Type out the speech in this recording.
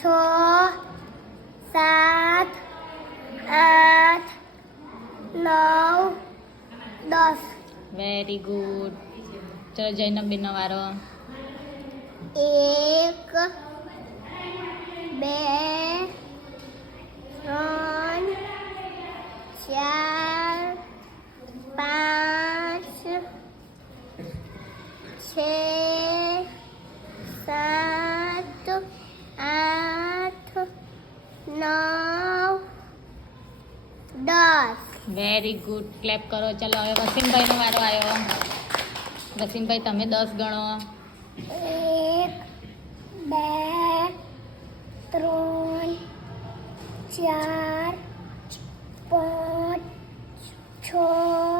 છ, 7, 8, 9, 10. Very good. ચલો જૈનબબેનનો વારો. 1, 2, 3, 4, 5, 6, 7, 8, 9, 10. Very good. ક્લેપ કરો. ચલો હવે વસીમભાઈનો વારો આવ્યો. વસીમભાઈ તમે 10 ગણો. 1, 2, 3, 4, 5, 6,